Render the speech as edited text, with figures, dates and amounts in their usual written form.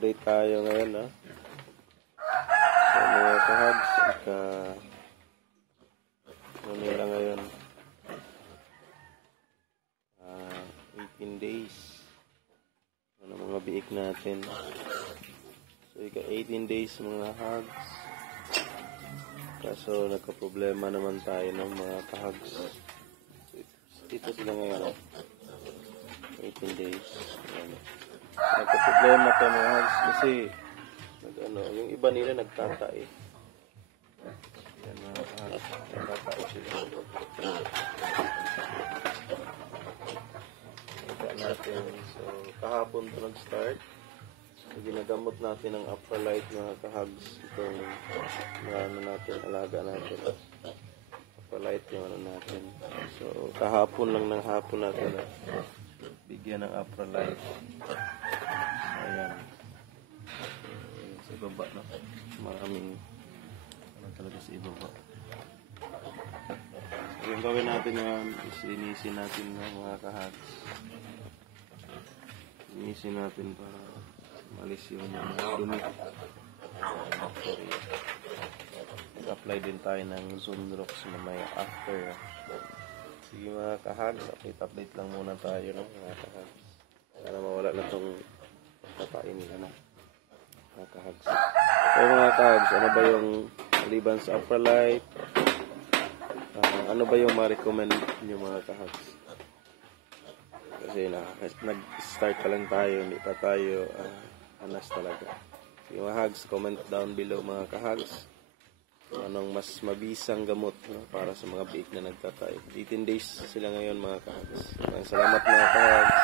update tayo ngayon, no? So, mga kahags, ano nila ngayon? 18 days. Ano mga biik natin? So, 18 days mga kahags. Kaso, nagka-problema naman tayo ng mga kahags. So, dito sila ngayon, 18 days. Ayan. Nagka-problema tayo mga kahags kasi yung iba nila nagtatae. Yan mga kahags, nagtatae sila. Natin. So, kahapon ito nag-start. So, ginagamot natin ang Aprolite mga kahags. Itong ano natin, alaga natin. Aprolite yung ano natin. So, kahapon lang ng hapon natin bigyan ng Aprolite. Ayan. Sa ibaba, no? Maraming ano talaga sa ibaba. So, yung gawin natin yan, isinisin natin mga kahags. Inisin natin para malis yung dumi. Mag-apply din tayo ng Zonrox mamaya after. Sige mga kahags, update lang muna tayo, no? Mga kahags. Para mawala na itong tatain nila, no? Mga kahags. So mga kahags, ano ba yung maliban sa Aprolite? Ano ba yung ma-recommend nyo mga kahags? Kasi nag-start pa lang tayo, hindi pa tayo anas talaga. Sige mga hags, comment down below mga kahags. Anong mas mabisang gamot, no, para sa mga biik na nagtatay. 18 days sila ngayon mga kahags. Salamat mga kahags.